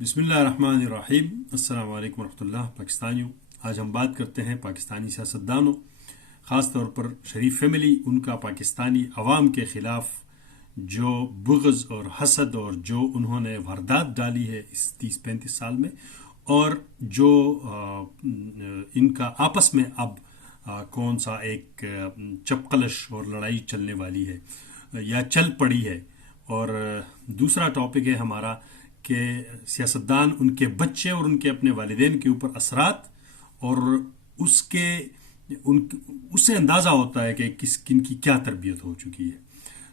بسم اللہ الرحمن الرحیم۔ السلام علیکم ورحمۃ اللہ۔ پاکستانیوں، آج ہم بات کرتے ہیں پاکستانی سیاستدانوں، خاص طور پر شریف فیملی، ان کا پاکستانی عوام کے خلاف جو بغض اور حسد اور جو انہوں نے واردات ڈالی ہے اس 30-35 سال میں، اور جو ان کا آپس میں اب کون سا ایک چپقلش اور لڑائی چلنے والی ہے یا چل پڑی ہے۔ اور دوسرا ٹاپک ہے ہمارا کہ سیاستدان، ان کے بچے اور ان کے اپنے والدین کے اوپر اثرات، اور اس سے اندازہ ہوتا ہے کہ کن کی کیا تربیت ہو چکی ہے۔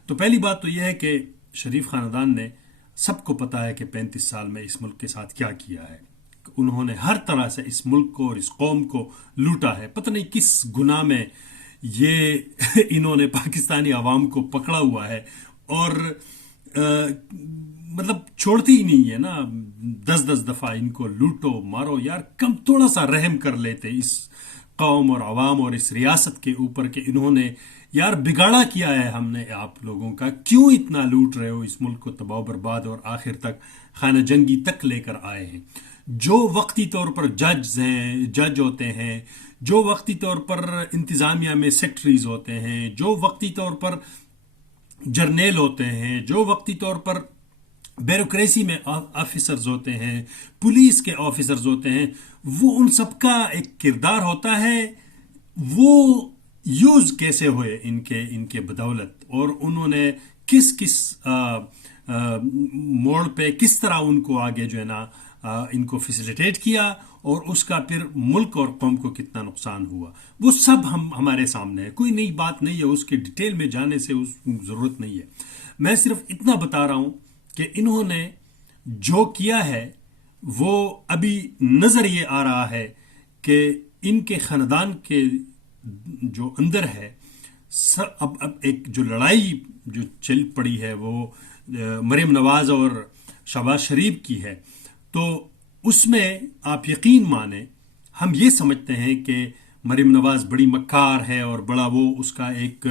تو پہلی بات تو یہ ہے کہ شریف خاندان نے، سب کو پتہ ہے کہ 35 سال میں اس ملک کے ساتھ کیا کیا ہے۔ انہوں نے ہر طرح سے اس ملک کو اور اس قوم کو لوٹا ہے۔ پتہ نہیں کس گناہ میں یہ انہوں نے پاکستانی عوام کو پکڑا ہوا ہے، اور مطلب چھوڑتی ہی نہیں ہے نا۔ 10 دفعہ ان کو لوٹو مارو یار، کم تھوڑا سا رحم کر لیتے اس قوم اور عوام اور اس ریاست کے اوپر کہ انہوں نے یار بگاڑا کیا ہے ہم نے آپ لوگوں کا، کیوں اتنا لوٹ رہے ہو اس ملک کو، تباہ و برباد اور آخر تک خانہ جنگی تک لے کر آئے ہیں۔ جو وقتی طور پر جج ہوتے ہیں، جو وقتی طور پر انتظامیہ میں سیکٹریز ہوتے ہیں، جو وقتی طور پر جرنیل ہوتے ہیں، جو وقتی طور پر بیوروکریسی میں آفیسرز ہوتے ہیں، پولیس کے آفیسرز ہوتے ہیں، وہ ان سب کا ایک کردار ہوتا ہے۔ وہ یوز کیسے ہوئے ان کے بدولت، اور انہوں نے کس موڑ پہ کس طرح ان کو آگے جو ہے نا ان کو فیسیلیٹیٹ کیا، اور اس کا پھر ملک اور قوم کو کتنا نقصان ہوا، وہ سب ہمارے سامنے ہے۔ کوئی نئی بات نہیں ہے، اس کے ڈیٹیل میں جانے سے اس ضرورت نہیں ہے۔ میں صرف اتنا بتا رہا ہوں کہ انہوں نے جو کیا ہے وہ ابھی نظر یہ آ رہا ہے کہ ان کے خاندان کے جو اندر ہے، اب ایک جو لڑائی جو چل پڑی ہے وہ مریم نواز اور شہباز شریف کی ہے۔ تو اس میں آپ یقین مانیں، ہم یہ سمجھتے ہیں کہ مریم نواز بڑی مکار ہے اور بڑا وہ اس کا ایک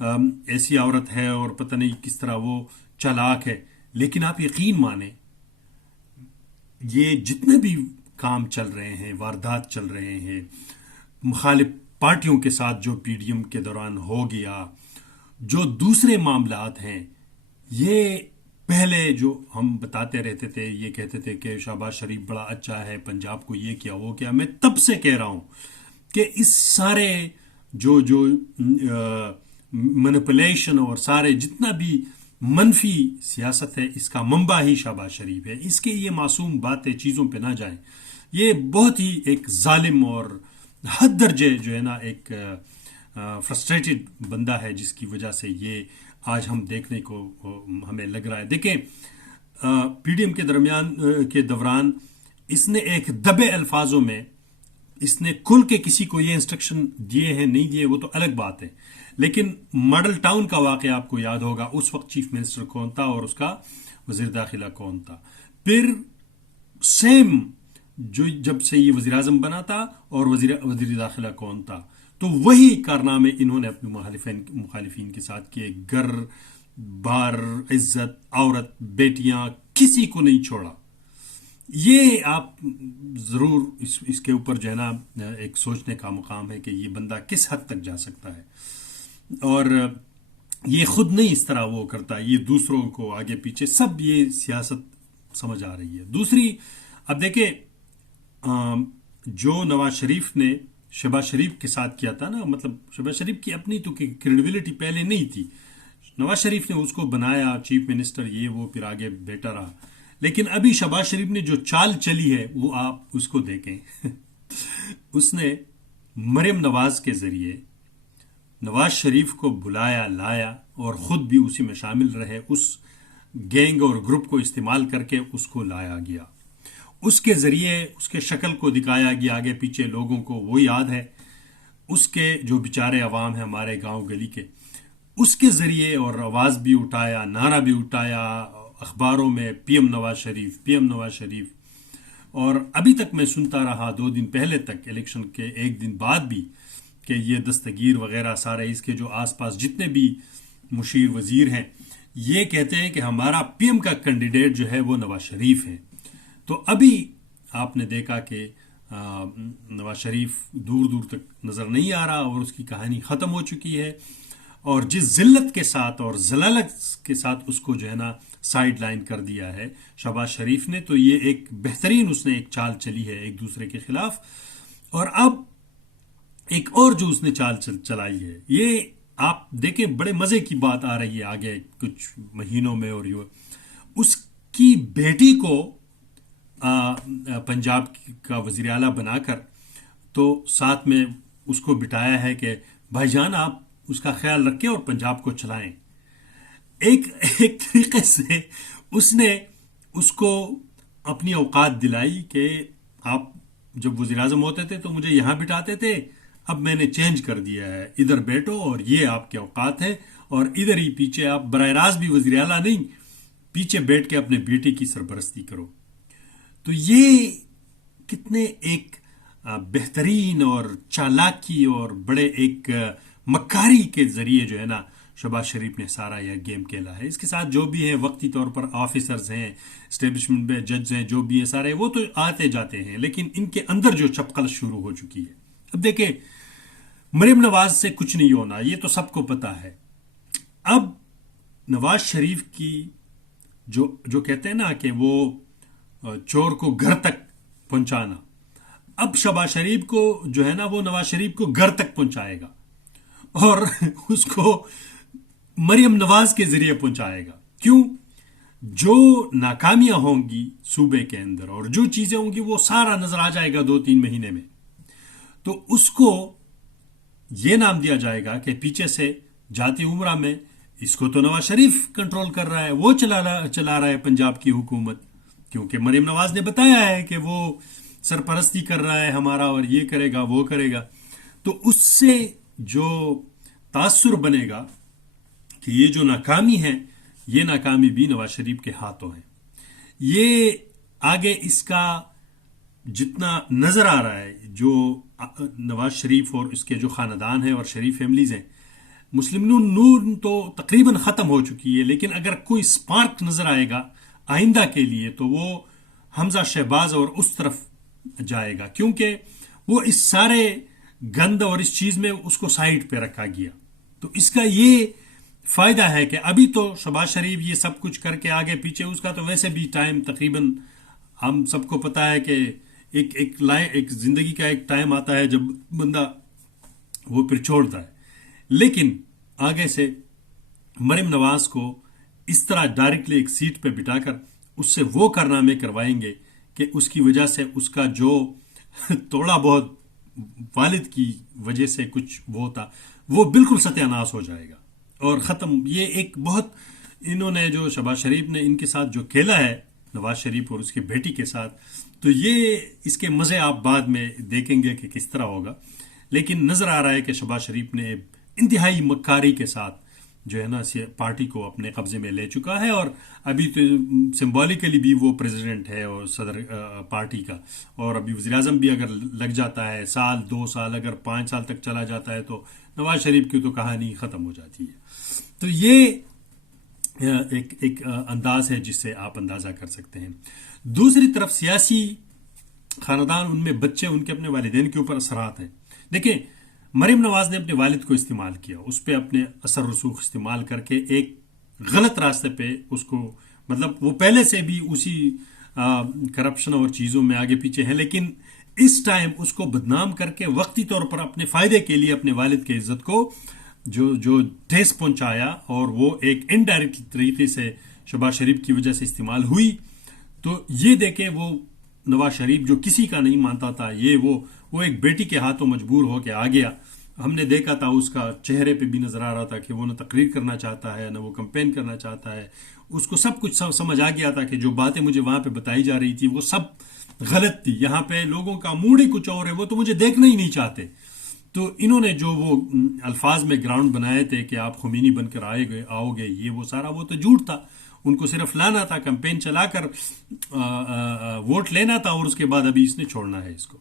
ایسی عورت ہے اور پتہ نہیں کس طرح وہ چالاک ہے، لیکن آپ یقین مانیں یہ جتنے بھی کام چل رہے ہیں، واردات چل رہے ہیں، مخالف پارٹیوں کے ساتھ جو پی ڈی ایم کے دوران ہو گیا، جو دوسرے معاملات ہیں، یہ پہلے جو ہم بتاتے رہتے تھے، یہ کہتے تھے کہ شہباز شریف بڑا اچھا ہے، پنجاب کو یہ کیا وہ کیا۔ میں تب سے کہہ رہا ہوں کہ اس سارے جو مینیپولیشن اور سارے جتنا بھی منفی سیاست ہے، اس کا منبع ہی شہباز شریف ہے۔ اس کے یہ معصوم باتیں چیزوں پہ نہ جائیں۔ یہ بہت ہی ایک ظالم اور حد درجے جو ہے نا ایک فرسٹریٹڈ بندہ ہے، جس کی وجہ سے یہ آج ہم دیکھنے کو ہمیں لگ رہا ہے۔ دیکھیں، پی ڈی ایم کے دوران اس نے ایک دبے الفاظوں میں، اس نے کھل کے کسی کو یہ انسٹرکشن دیے ہیں نہیں دیے وہ تو الگ بات ہے، لیکن ماڈل ٹاؤن کا واقعہ آپ کو یاد ہوگا، اس وقت چیف منسٹر کون تھا اور اس کا وزیر داخلہ کون تھا۔ پھر سیم جو جب سے یہ وزیر اعظم بنا تھا اور وزیر داخلہ کون تھا، تو وہی کارنامے انہوں نے اپنے مخالفین کے ساتھ کیے۔ گھر بار، عزت، عورت، بیٹیاں، کسی کو نہیں چھوڑا۔ یہ آپ ضرور اس کے اوپر جو ہے نا ایک سوچنے کا مقام ہے کہ یہ بندہ کس حد تک جا سکتا ہے، اور یہ خود نہیں اس طرح وہ کرتا، یہ دوسروں کو آگے پیچھے سب یہ سیاست سمجھ آ رہی ہے۔ دوسری، اب دیکھیں جو نواز شریف نے شہباز شریف کے ساتھ کیا تھا نا، مطلب شہباز شریف کی اپنی تو کریڈیبلٹی پہلے نہیں تھی، نواز شریف نے اس کو بنایا چیف منسٹر، یہ وہ، پھر آگے بیٹا رہا، لیکن ابھی شہباز شریف نے جو چال چلی ہے وہ آپ اس کو دیکھیں۔ اس نے مریم نواز کے ذریعے نواز شریف کو بلایا لایا، اور خود بھی اسی میں شامل رہے، اس گینگ اور گروپ کو استعمال کر کے اس کو لایا گیا، اس کے ذریعے اس کے شکل کو دکھایا گیا آگے پیچھے لوگوں کو، وہ یاد ہے۔ اس کے جو بیچارے عوام ہیں ہمارے گاؤں گلی کے، اس کے ذریعے اور آواز بھی اٹھایا، نعرہ بھی اٹھایا اخباروں میں، P M Nawaz Sharif, P M Nawaz Sharif. اور ابھی تک میں سنتا رہا 2 دن پہلے تک، الیکشن کے 1 دن بعد بھی، کہ یہ دستگیر وغیرہ سارے اس کے جو آس پاس جتنے بھی مشیر وزیر ہیں، یہ کہتے ہیں کہ ہمارا پی ایم کا کینڈیڈیٹ جو ہے وہ نواز شریف ہے۔ تو ابھی آپ نے دیکھا کہ نواز شریف دور دور تک نظر نہیں آ رہا اور اس کی کہانی ختم ہو چکی ہے، اور جس ذلت کے ساتھ اور ذلالت کے ساتھ اس کو جو ہے نا سائیڈ لائن کر دیا ہے شہباز شریف نے، تو یہ ایک بہترین اس نے ایک چال چلی ہے ایک دوسرے کے خلاف۔ اور اب ایک اور جو اس نے چال چلائی ہے، یہ آپ دیکھیں بڑے مزے کی بات آ رہی ہے آگے کچھ مہینوں میں، اور یہ اس کی بیٹی کو پنجاب کا وزیر اعلیٰ بنا کر تو ساتھ میں اس کو بٹھایا ہے کہ بھائی جان آپ اس کا خیال رکھیں اور پنجاب کو چلائیں۔ ایک طریقے سے اس نے اس کو اپنی اوقات دلائی کہ آپ جب وزیر اعظم ہوتے تھے تو مجھے یہاں بٹھاتے تھے، اب میں نے چینج کر دیا ہے، ادھر بیٹھو اور یہ آپ کے اوقات ہیں، اور ادھر ہی پیچھے آپ براہ راست بھی وزیر اعلیٰ نہیں، پیچھے بیٹھ کے اپنے بیٹے کی سرپرستی کرو۔ تو یہ کتنے ایک بہترین اور چالاکی اور بڑے ایک مکاری کے ذریعے جو ہے نا شہباز شریف نے سارا یہ گیم کھیلا ہے۔ اس کے ساتھ جو بھی ہیں وقتی طور پر آفیسرز ہیں، اسٹیبلشمنٹ میں جج ہیں، جو بھی ہیں سارے وہ تو آتے جاتے ہیں، لیکن ان کے اندر جو چپقل شروع ہو چکی ہے۔ اب دیکھیں مریم نواز سے کچھ نہیں ہونا، یہ تو سب کو پتا ہے۔ اب نواز شریف کی جو کہتے ہیں نا کہ وہ چور کو گھر تک پہنچانا، اب شہباز شریف کو جو ہے نا وہ نواز شریف کو گھر تک پہنچائے گا اور اس کو مریم نواز کے ذریعے پہنچائے گا۔ کیوں؟ جو ناکامیاں ہوں گی صوبے کے اندر اور جو چیزیں ہوں گی وہ سارا نظر آ جائے گا 2-3 مہینے میں، تو اس کو یہ نام دیا جائے گا کہ پیچھے سے جاتی عمرہ میں اس کو تو نواز شریف کنٹرول کر رہا ہے، وہ چلا رہا ہے پنجاب کی حکومت، کیونکہ مریم نواز نے بتایا ہے کہ وہ سرپرستی کر رہا ہے ہمارا اور یہ کرے گا وہ کرے گا۔ تو اس سے جو تاثر بنے گا کہ یہ جو ناکامی ہے، یہ ناکامی بھی نواز شریف کے ہاتھوں ہے۔ یہ آگے اس کا جتنا نظر آ رہا ہے، جو نواز شریف اور اس کے جو خاندان ہیں اور شریف فیملیز ہیں، مسلم نون تو تقریباً ختم ہو چکی ہے، لیکن اگر کوئی سپارک نظر آئے گا آئندہ کے لیے تو وہ حمزہ شہباز اور اس طرف جائے گا، کیونکہ وہ اس سارے گند اور اس چیز میں اس کو سائیڈ پہ رکھا گیا۔ تو اس کا یہ فائدہ ہے کہ ابھی تو شہباز شریف یہ سب کچھ کر کے آگے پیچھے، اس کا تو ویسے بھی ٹائم تقریباً ہم سب کو پتا ہے کہ ایک زندگی کا ایک ٹائم آتا ہے جب بندہ وہ پھر چھوڑتا ہے، لیکن آگے سے مریم نواز کو اس طرح ڈائریکٹلی ایک سیٹ پہ بٹھا کر اس سے وہ کارنامے کروائیں گے کہ اس کی وجہ سے اس کا جو تھوڑا بہت والد کی وجہ سے کچھ وہ تھا وہ بالکل ستیہ ناش ہو جائے گا اور ختم۔ یہ ایک بہت انہوں نے جو شہباز شریف نے ان کے ساتھ جو کھیلا ہے نواز شریف اور اس کی بیٹی کے ساتھ، تو یہ اس کے مزے آپ بعد میں دیکھیں گے کہ کس طرح ہوگا، لیکن نظر آ رہا ہے کہ شہباز شریف نے انتہائی مکاری کے ساتھ جو ہے نا پارٹی کو اپنے قبضے میں لے چکا ہے، اور ابھی تو سمبولیکلی بھی وہ پریزیڈنٹ ہے اور صدر پارٹی کا، اور ابھی وزیر اعظم بھی اگر لگ جاتا ہے 1-2 سال، اگر 5 سال تک چلا جاتا ہے تو نواز شریف کی تو کہانی ختم ہو جاتی ہے۔ تو یہ ایک انداز ہے جس سے آپ اندازہ کر سکتے ہیں۔ دوسری طرف سیاسی خاندان، ان میں بچے، ان کے اپنے والدین کے اوپر اثرات ہیں۔ دیکھیں مریم نواز نے اپنے والد کو استعمال کیا، اس پہ اپنے اثر رسوخ استعمال کر کے ایک غلط راستے پہ اس کو، مطلب وہ پہلے سے بھی اسی کرپشن اور چیزوں میں آگے پیچھے ہیں، لیکن اس ٹائم اس کو بدنام کر کے وقتی طور پر اپنے فائدے کے لیے اپنے والد کی عزت کو جو ٹھیس پہنچایا، اور وہ ایک انڈائریکٹ طریقے سے شہباز شریف کی وجہ سے استعمال ہوئی۔ تو یہ دیکھیں وہ نواز شریف جو کسی کا نہیں مانتا تھا، یہ وہ ایک بیٹی کے ہاتھوں مجبور ہو کے آ گیا۔ ہم نے دیکھا تھا اس کا چہرے پہ بھی نظر آ رہا تھا کہ وہ نہ تقریر کرنا چاہتا ہے نہ وہ کمپین کرنا چاہتا ہے، اس کو سب کچھ سمجھ آ گیا تھا کہ جو باتیں مجھے وہاں پہ بتائی جا رہی تھی وہ سب غلط تھی، یہاں پہ لوگوں کا موڈ ہی کچھ اور ہے، وہ تو مجھے دیکھنا ہی نہیں چاہتے۔ تو انہوں نے جو وہ الفاظ میں گراؤنڈ بنائے تھے کہ آپ خمینی بن کر آؤ گے، یہ وہ سارا وہ تو جھوٹ تھا، ان کو صرف لانا تھا، کمپین چلا کر ووٹ لینا تھا، اور اس کے بعد ابھی اس نے چھوڑنا ہے اس کو۔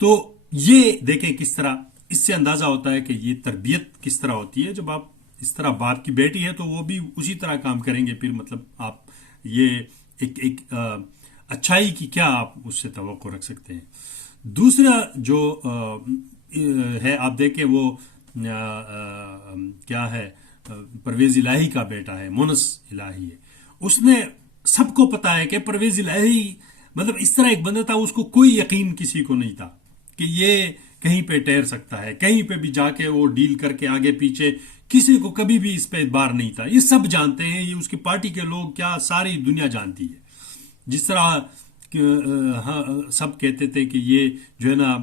تو یہ دیکھیں کس طرح اس سے اندازہ ہوتا ہے کہ یہ تربیت کس طرح ہوتی ہے۔ جب آپ اس طرح باپ کی بیٹی ہے تو وہ بھی اسی طرح کام کریں گے، پھر مطلب آپ یہ ایک اچھائی کی کیا آپ اس سے توقع رکھ سکتے ہیں؟ دوسرا جو ہے، آپ دیکھیں وہ کیا ہے، پرویز الہی کا بیٹا ہے، مونس الہی ہے. اس نے، سب کو پتا ہے کہ پرویز الہی مطلب اس طرح ایک بندہ تھا، اس کو کوئی یقین کسی کو نہیں تھا کہ یہ کہیں پہ ٹھہر سکتا ہے، کہیں پہ بھی جا کے وہ ڈیل کر کے آگے پیچھے، کسی کو کبھی بھی اس پہ اعتبار نہیں تھا. یہ سب جانتے ہیں، یہ اس کی پارٹی کے لوگ کیا ساری دنیا جانتی ہے. جس طرح سب کہتے تھے کہ یہ جو ہے نا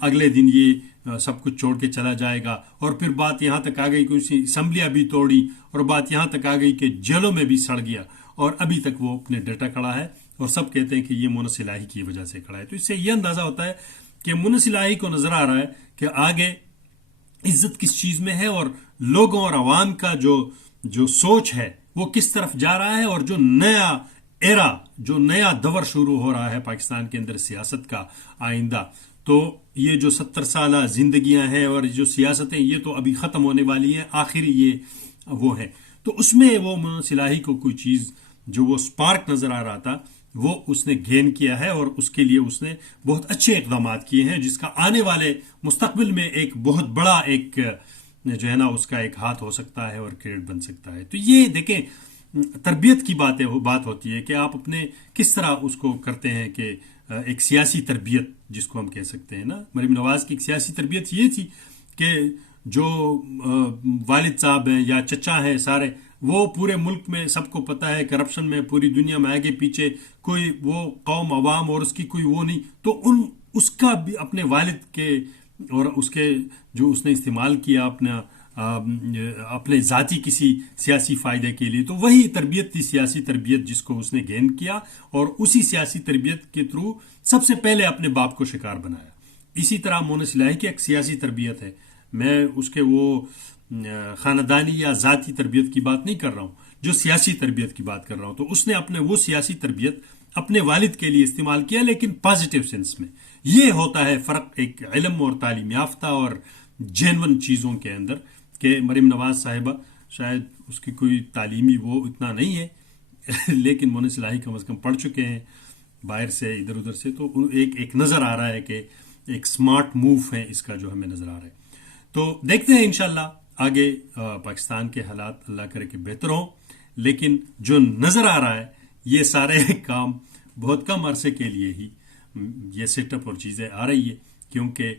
اگلے دن یہ سب کچھ چھوڑ کے چلا جائے گا، اور پھر بات یہاں تک آ گئی کہ اس نے اسمبلیاں بھی توڑی، اور بات یہاں تک آ گئی کہ جیلوں میں بھی سڑ گیا، اور ابھی تک وہ اپنے ڈٹا کھڑا ہے، اور سب کہتے ہیں کہ یہ مونس الہی کی وجہ سے کھڑا ہے. تو اس سے یہ اندازہ ہوتا ہے کہ مونس الہی کو نظر آ رہا ہے کہ آگے عزت کس چیز میں ہے، اور لوگوں اور عوام کا جو سوچ ہے وہ کس طرف جا رہا ہے، اور جو نیا ایرا، جو نیا دور شروع ہو رہا ہے پاکستان کے اندر سیاست کا آئندہ. تو یہ جو 70 سالہ زندگیاں ہیں اور جو سیاستیں، یہ تو ابھی ختم ہونے والی ہیں، آخر یہ وہ ہے. تو اس میں وہ مونس الہی کو کوئی چیز جو وہ سپارک نظر آ رہا تھا، وہ اس نے گین کیا ہے، اور اس کے لیے اس نے بہت اچھے اقدامات کیے ہیں، جس کا آنے والے مستقبل میں ایک بہت بڑا ایک جو ہے نا اس کا ایک ہاتھ ہو سکتا ہے اور کریڈٹ بن سکتا ہے. تو یہ دیکھیں، تربیت کی بات ہوتی ہے کہ آپ اپنے کس طرح اس کو کرتے ہیں، کہ ایک سیاسی تربیت جس کو ہم کہہ سکتے ہیں نا. مریم نواز کی ایک سیاسی تربیت یہ تھی کہ جو والد صاحب ہیں یا چچا ہیں سارے، وہ پورے ملک میں سب کو پتہ ہے کرپشن میں پوری دنیا میں آگے پیچھے کوئی وہ قوم عوام اور اس کی کوئی وہ نہیں. تو اس کا بھی اپنے والد کے اور اس کے جو اس نے استعمال کیا اپنے ذاتی کسی سیاسی فائدے کے لیے، تو وہی تربیت تھی، سیاسی تربیت جس کو اس نے گین کیا، اور اسی سیاسی تربیت کے تھرو سب سے پہلے اپنے باپ کو شکار بنایا. اسی طرح مونس الہی کی ایک سیاسی تربیت ہے. میں اس کے وہ خاندانی یا ذاتی تربیت کی بات نہیں کر رہا ہوں، جو سیاسی تربیت کی بات کر رہا ہوں. تو اس نے اپنے وہ سیاسی تربیت اپنے والد کے لیے استعمال کیا، لیکن پازیٹیو سینس میں. یہ ہوتا ہے فرق ایک علم اور تعلیم یافتہ اور جینون چیزوں کے اندر، کہ مریم نواز صاحبہ شاید اس کی کوئی تعلیمی وہ اتنا نہیں ہے، لیکن مونس الہی کم از کم پڑھ چکے ہیں باہر سے ادھر ادھر سے، تو ایک نظر آ رہا ہے کہ ایک سمارٹ موو ہے اس کا جو ہمیں نظر آ رہا ہے. تو دیکھتے ہیں انشاءاللہ آگے پاکستان کے حالات اللہ کرے کہ بہتر ہوں، لیکن جو نظر آ رہا ہے یہ سارے کام بہت کم عرصے کے لیے ہی یہ سیٹ اپ اور چیزیں آ رہی ہے، کیونکہ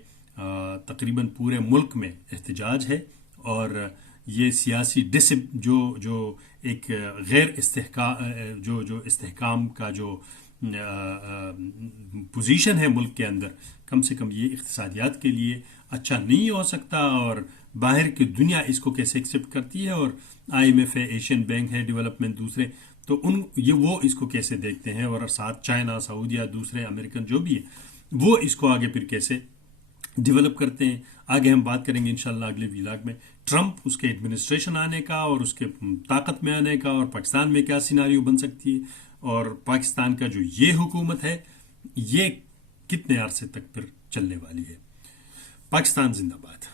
تقریباً پورے ملک میں احتجاج ہے، اور یہ سیاسی جو ایک غیر استحکام کا جو پوزیشن ہے ملک کے اندر، کم سے کم یہ اقتصادیات کے لیے اچھا نہیں ہو سکتا. اور باہر کی دنیا اس کو کیسے ایکسیپٹ کرتی ہے، اور IMF ہے، ایشین بینک ہے، ڈیولپمنٹ دوسرے، تو وہ اس کو کیسے دیکھتے ہیں، اور ساتھ چائنا، سعودیہ، دوسرے امریکن جو بھی ہے، وہ اس کو آگے پھر کیسے ڈیولپ کرتے ہیں. آگے ہم بات کریں گے انشاءاللہ اگلے ویلاگ میں ٹرمپ، اس کے ایڈمنسٹریشن آنے کا اور اس کے طاقت میں آنے کا، اور پاکستان میں کیا سیناریو بن سکتی ہے، اور پاکستان کا جو یہ حکومت ہے یہ کتنے عرصے تک پھر چلنے والی ہے. پاکستان زندہ باد.